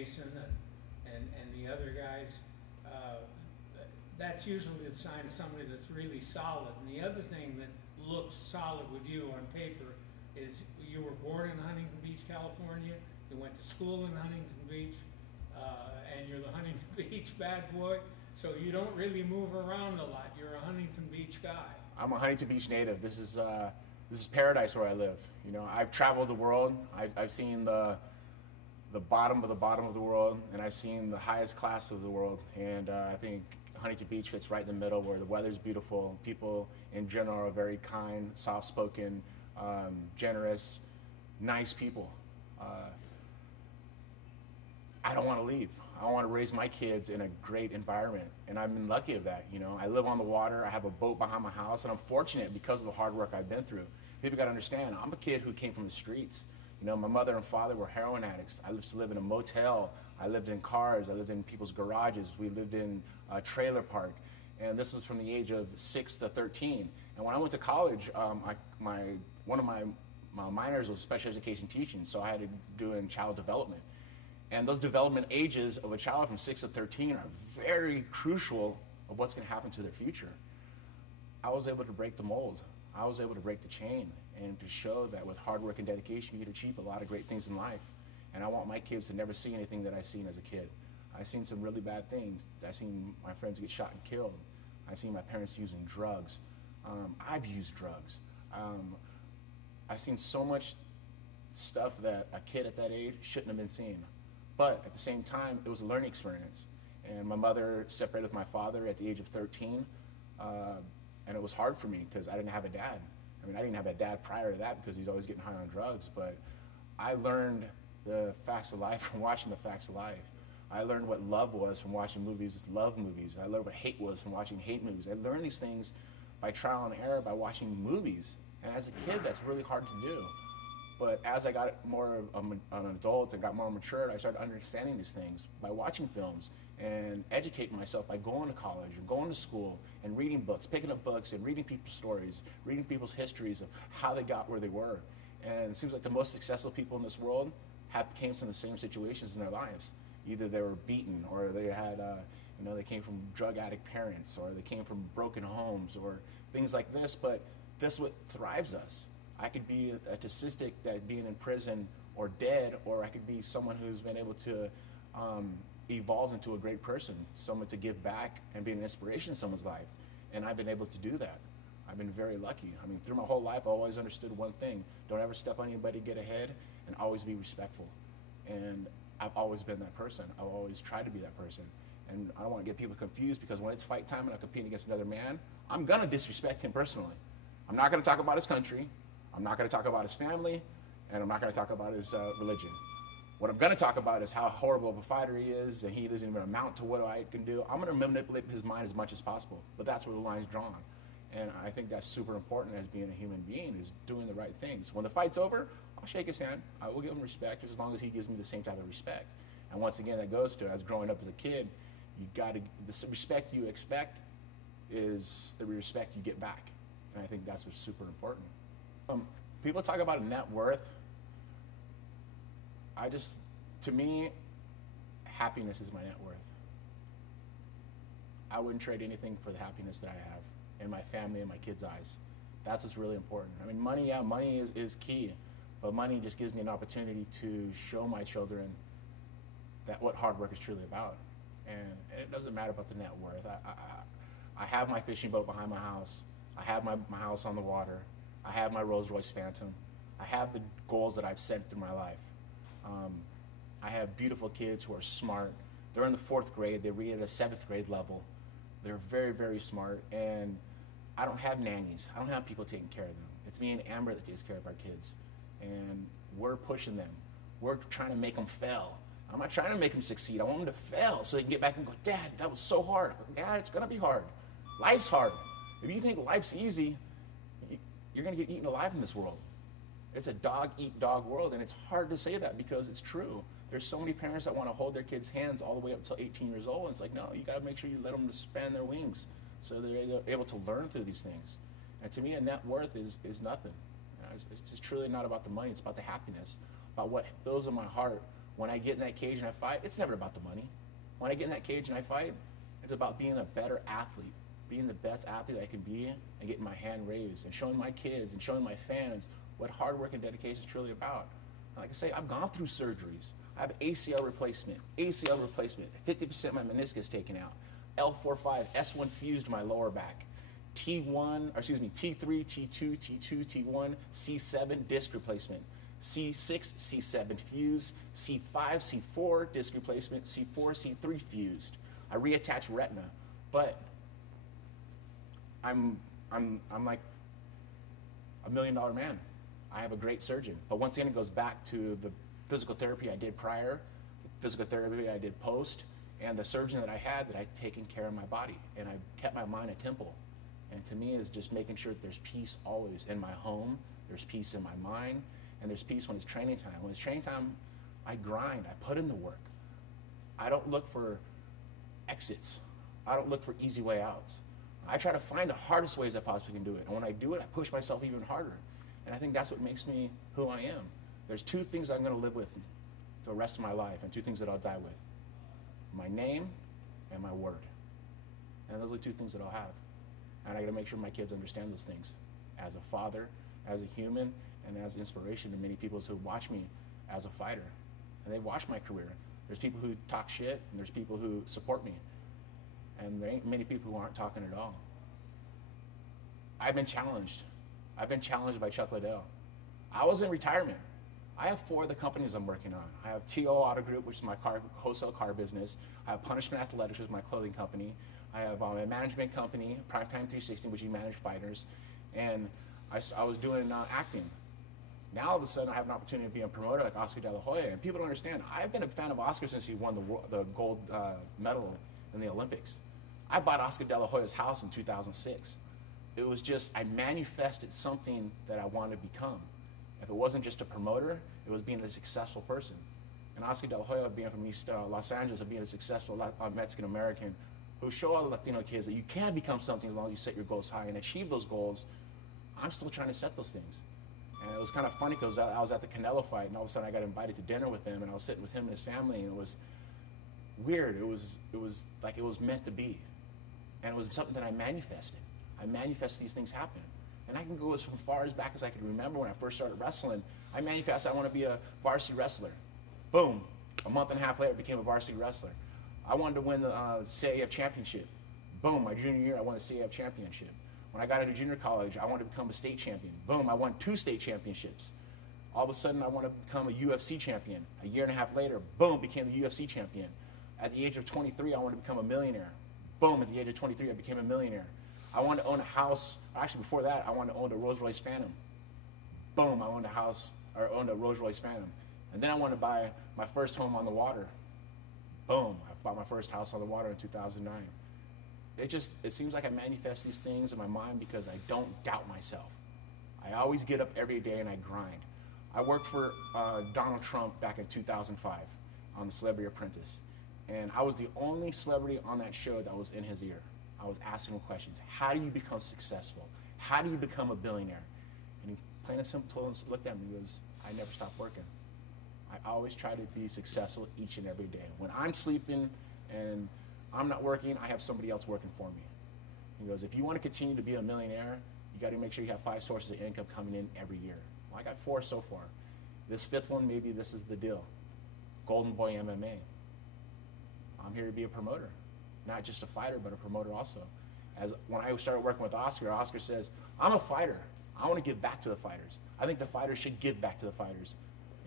Jason and the other guys, that's usually the sign of somebody that's really solid. And the other thing that looks solid with you on paper is you were born in Huntington Beach, California. You went to school in Huntington Beach, and you're the Huntington Beach bad boy. So you don't really move around a lot. You're a Huntington Beach guy. I'm a Huntington Beach native. This is paradise where I live. You know, I've traveled the world. I've seen the bottom of the world, and I've seen the highest class of the world. And I think Huntington Beach fits right in the middle, where the weather's beautiful. People in general are very kind, soft-spoken, generous, nice people. I don't want to leave. I want to raise my kids in a great environment, and I've been lucky of that. You know, I live on the water. I have a boat behind my house, and I'm fortunate because of the hard work I've been through. People got to understand, I'm a kid who came from the streets. You know, my mother and father were heroin addicts. I used to live in a motel. I lived in cars. I lived in people's garages. We lived in a trailer park, and this was from the age of 6 to 13. And when I went to college, one of my minors was special education teaching, so I had to do in child development. And those development ages of a child from 6 to 13 are very crucial of what's going to happen to their future. I was able to break the mold. I was able to break the chain and to show that with hard work and dedication, you can achieve a lot of great things in life. And I want my kids to never see anything that I've seen as a kid. I've seen some really bad things. I've seen my friends get shot and killed. I've seen my parents using drugs. I've used drugs. I've seen so much stuff that a kid at that age shouldn't have been seeing. But at the same time, it was a learning experience. And my mother separated with my father at the age of 13. And it was hard for me because I didn't have a dad. I mean, I didn't have a dad prior to that because he was always getting high on drugs. But I learned the facts of life from watching the facts of life. I learned what love was from watching love movies. I learned what hate was from watching hate movies. I learned these things by trial and error, by watching movies. And as a kid, that's really hard to do. But as I got more of an adult and got more matured, I started understanding these things by watching films and educating myself by going to college and going to school and reading books, picking up books and reading people's stories, reading people's histories of how they got where they were. And it seems like the most successful people in this world came from the same situations in their lives. Either they were beaten, or they had, they came from drug addict parents, or they came from broken homes, or things like this. But this is what thrives us. I could be a statistic that being in prison or dead, or I could be someone who's been able to evolve into a great person, someone to give back and be an inspiration in someone's life. And I've been able to do that. I've been very lucky. I mean, through my whole life, I always understood one thing: don't ever step on anybody, get ahead, and always be respectful. And I've always been that person. I've always tried to be that person. And I don't want to get people confused, because when it's fight time and I'm competing against another man, I'm gonna disrespect him personally. I'm not gonna talk about his country. I'm not gonna talk about his family, and I'm not gonna talk about his religion. What I'm gonna talk about is how horrible of a fighter he is, and he doesn't even amount to what I can do. I'm gonna manipulate his mind as much as possible, but that's where the line's drawn. And I think that's super important as being a human being, is doing the right things. When the fight's over, I'll shake his hand. I will give him respect, just as long as he gives me the same type of respect. And once again, that goes to, as growing up as a kid, the respect you expect is the respect you get back. And I think that's what's super important. People talk about a net worth. To me, happiness is my net worth. I wouldn't trade anything for the happiness that I have in my family and my kids' eyes. That's what's really important. I mean, money, yeah, money is key, but money just gives me an opportunity to show my children that what hard work is truly about. And it doesn't matter about the net worth. I have my fishing boat behind my house. I have my house on the water. I have my Rolls Royce Phantom. I have the goals that I've set through my life. I have beautiful kids who are smart. They're in the 4th grade. They read at a 7th grade level. They're very, very smart. And I don't have nannies. I don't have people taking care of them. It's me and Amber that takes care of our kids. And we're pushing them. We're trying to make them fail. I'm not trying to make them succeed. I want them to fail so they can get back and go, Dad, that was so hard. Dad, it's gonna be hard. Life's hard. If you think life's easy, you're gonna get eaten alive in this world. It's a dog-eat-dog world, and it's hard to say that because it's true. There's so many parents that want to hold their kids' hands all the way up until 18 years old, and it's like, no, you gotta make sure you let them expand their wings so they're able to learn through these things. And to me, a net worth is nothing. It's just truly not about the money. It's about the happiness, about what fills in my heart When I get in that cage and I fight, it's never about the money. When I get in that cage and I fight, it's about being a better athlete, being the best athlete I can be, and getting my hand raised, and showing my kids and showing my fans what hard work and dedication is truly about. And like I say, I've gone through surgeries. I have ACL replacement, 50% of my meniscus taken out, L4-5, S1 fused my lower back, T3, T2, T2, T1, C7 disc replacement, C6, C7 fused, C5, C4 disc replacement, C4, C3 fused. I reattached retina, but I'm like $1 million man. I have a great surgeon, but once again it goes back to the physical therapy I did prior, the physical therapy I did post, and the surgeon that I had that I'd taken care of my body, and I kept my mind a temple. And to me, is just making sure that there's peace always in my home, there's peace in my mind, and there's peace when it's training time. When it's training time, I grind, I put in the work. I don't look for exits. I don't look for easy way outs. I try to find the hardest ways I possibly can do it. And when I do it, I push myself even harder. And I think that's what makes me who I am. There's two things I'm going to live with the rest of my life, and two things that I'll die with. My name and my word. And those are the two things that I'll have. And I got to make sure my kids understand those things as a father, as a human, and as inspiration to many people who watch me as a fighter. And they watch my career. There's people who talk shit, and there's people who support me. And there ain't many people who aren't talking at all. I've been challenged. I've been challenged by Chuck Liddell. I was in retirement. I have 4 of the companies I'm working on. I have TO Auto Group, which is my wholesale car business. I have Punishment Athletics, which is my clothing company. I have a management company, Primetime 360, which you manage fighters. And I was doing acting. Now all of a sudden I have an opportunity to be a promoter like Oscar De La Hoya. And people don't understand, I've been a fan of Oscar since he won the gold medal in the Olympics. I bought Oscar De La Hoya's house in 2006. It was just, I manifested something that I wanted to become. If it wasn't just a promoter, it was being a successful person. And Oscar De La Hoya, being from East Los Angeles, being a successful Mexican-American, who show all the Latino kids that you can become something as long as you set your goals high and achieve those goals. I'm still trying to set those things. And it was kind of funny because I was at the Canelo fight, and all of a sudden I got invited to dinner with him, and I was sitting with him and his family, and it was weird. It was like it was meant to be. And it was something that I manifested. I manifested these things happen. And I can go as far as back as I can remember when I first started wrestling. I manifested I want to be a varsity wrestler. Boom. A month and a half later, I became a varsity wrestler. I wanted to win the CAF championship. Boom. My junior year, I won the CAF championship. When I got into junior college, I wanted to become a state champion. Boom. I won 2 state championships. All of a sudden, I want to become a UFC champion. A year and a half later, boom, became a UFC champion. At the age of 23, I wanted to become a millionaire. Boom. At the age of 23, I became a millionaire. I wanted to own a house. Actually, before that, I wanted to own a Rolls-Royce Phantom. Boom, I owned a Rolls-Royce Phantom. And then I wanted to buy my first home on the water. Boom, I bought my first house on the water in 2009. It seems like I manifest these things in my mind because I don't doubt myself. I always get up every day and I grind. I worked for Donald Trump back in 2005 on The Celebrity Apprentice. And I was the only celebrity on that show that was in his ear. I was asking him questions. How do you become successful? How do you become a billionaire? And he plain and simple looked at me and goes, I never stop working. I always try to be successful each and every day. When I'm sleeping and I'm not working, I have somebody else working for me. He goes, if you want to continue to be a millionaire, you got to make sure you have 5 sources of income coming in every year. Well, I got 4 so far. This 5th one, maybe this is the deal. Golden Boy MMA. I'm here to be a promoter. Not just a fighter, but a promoter also. As when I started working with Oscar, Oscar says, I'm a fighter. I want to give back to the fighters. I think the fighters should give back to the fighters.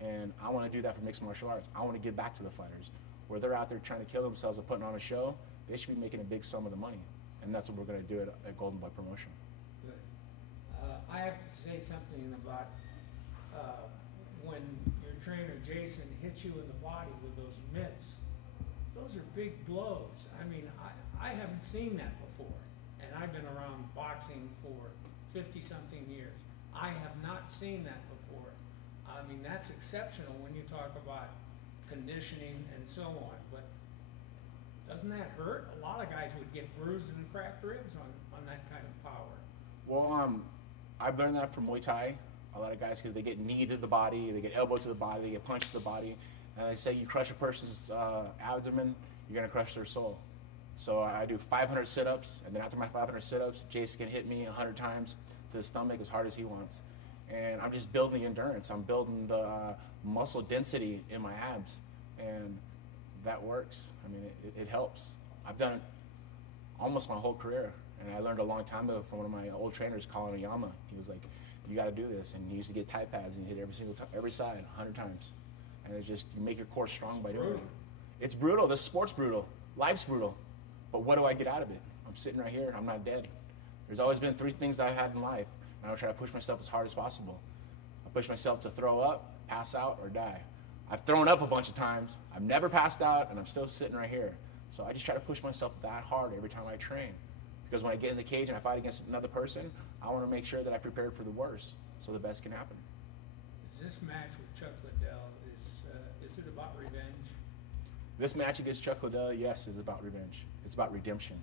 And I want to do that for mixed martial arts. I want to give back to the fighters. Where they're out there trying to kill themselves and putting on a show, they should be making a big sum of the money. And that's what we're going to do at Golden Boy Promotion. Good. I have to say something about when your trainer, Jason, hits you in the body with those mitts. Those are big blows. I mean, I haven't seen that before. And I've been around boxing for 50-something years. I have not seen that before. I mean, that's exceptional when you talk about conditioning and so on. But doesn't that hurt? A lot of guys would get bruised and cracked ribs on that kind of power. Well, I've learned that from Muay Thai. A lot of guys, because they get knee to the body, they get elbow to the body, they get punched to the body. And they say you crush a person's abdomen, you're going to crush their soul. So I do 500 sit-ups, and then after my 500 sit-ups, Jason can hit me 100 times to the stomach as hard as he wants. And I'm just building the endurance. I'm building the muscle density in my abs, and that works. I mean, it helps. I've done it almost my whole career, and I learned a long time ago from one of my old trainers, Colin Oyama. He was like, you got to do this, and he used to get Thai pads, and he hit every side 100 times. And it's just, you make your core strong by doing it. It's brutal. This sport's brutal. Life's brutal. But what do I get out of it? I'm sitting right here. I'm not dead. There's always been 3 things I've had in life, and I try to push myself as hard as possible. I push myself to throw up, pass out, or die. I've thrown up a bunch of times. I've never passed out, and I'm still sitting right here. So I just try to push myself that hard every time I train. Because when I get in the cage and I fight against another person, I want to make sure that I prepared for the worst so the best can happen. Is this match with Chuck Liddell, is it about revenge? This match against Chuck Liddell, yes, is about revenge. It's about redemption.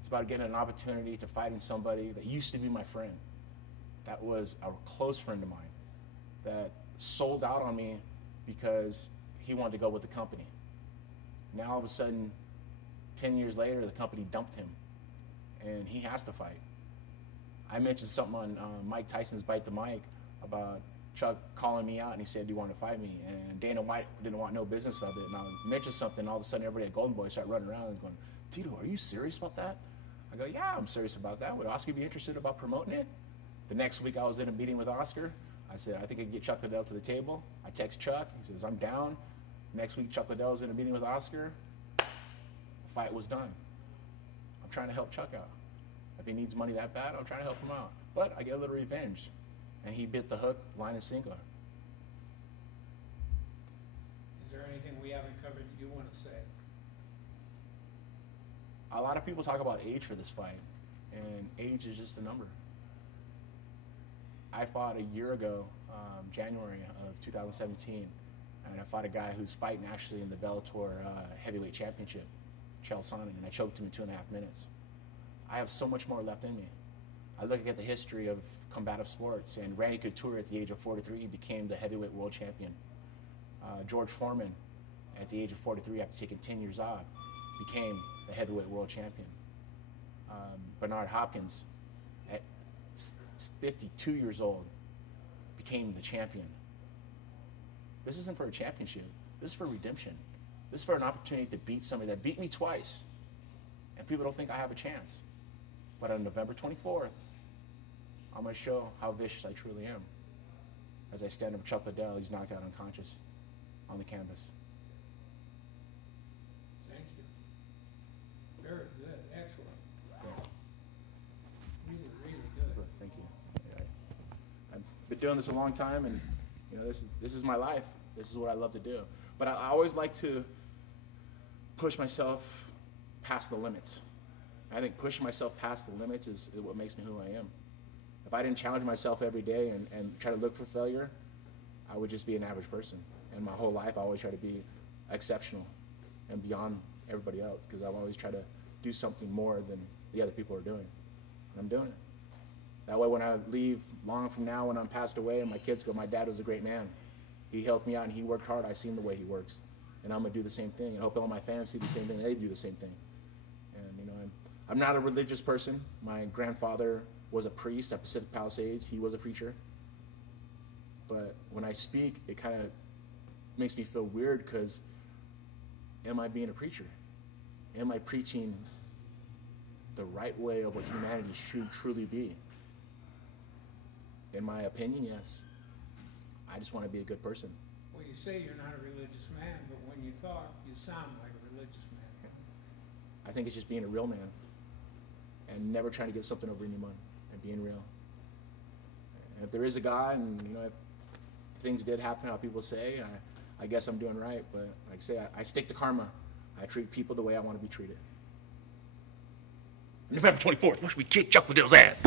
It's about getting an opportunity to fighting somebody that used to be my friend, that was a close friend of mine, that sold out on me because he wanted to go with the company. Now all of a sudden, 10 years later, the company dumped him, and he has to fight. I mentioned something on Mike Tyson's Bite the Mic about Chuck calling me out, and he said, do you want to fight me? And Dana White didn't want no business of it. And I mentioned something, and all of a sudden everybody at Golden Boy started running around and going, Tito, are you serious about that? I go, yeah, I'm serious about that. Would Oscar be interested about promoting it? The next week I was in a meeting with Oscar. I said, I think I can get Chuck Liddell to the table. I text Chuck. He says, I'm down. Next week, Chuck Liddell was in a meeting with Oscar. The fight was done. I'm trying to help Chuck out. If he needs money that bad, I'm trying to help him out. But I get a little revenge. And he bit the hook, line and sinker. Is there anything we haven't covered that you want to say? A lot of people talk about age for this fight, and age is just a number. I fought a year ago, January of 2017, and I fought a guy who's fighting actually in the Bellator heavyweight championship, Chael Sonnen, and I choked him in 2.5 minutes. I have so much more left in me. I look at the history of combative sports, and Randy Couture at the age of 43 became the heavyweight world champion. George Foreman at the age of 43, after taking 10 years off, became the heavyweight world champion. Bernard Hopkins at 52 years old became the champion. This isn't for a championship. This is for redemption. This is for an opportunity to beat somebody that beat me twice, and people don't think I have a chance. But on November 24th, I'm going to show how vicious I truly am. As I stand up with Chuck Liddell, he's knocked out unconscious on the canvas. Thank you. Very good. Excellent. Yeah. Really, really good. Thank you. Yeah. I've been doing this a long time, and you know, this is my life. This is what I love to do. But I always like to push myself past the limits. I think pushing myself past the limits is what makes me who I am. If I didn't challenge myself every day and try to look for failure, I would just be an average person. And my whole life, I always try to be exceptional and beyond everybody else, because I always try to do something more than the other people are doing. And I'm doing it. That way when I leave long from now, when I'm passed away, and my kids go, my dad was a great man. He helped me out and he worked hard. I seen the way he works. And I'm going to do the same thing. And I hope all my fans see the same thing. They do the same thing. And you know, I'm not a religious person. My grandfather was a priest at Pacific Palisades. He was a preacher. But when I speak, it kind of makes me feel weird, because am I being a preacher? Am I preaching the right way of what humanity should truly be? In my opinion, yes. I just want to be a good person. Well, you say you're not a religious man, but when you talk, you sound like a religious man. I think it's just being a real man and never trying to get something over anyone, and being real. And if there is a God, and you know, if things did happen how people say, I guess I'm doing right. But like I say, I stick to karma. I treat people the way I want to be treated. November 24th, we kick Chuck Liddell's ass.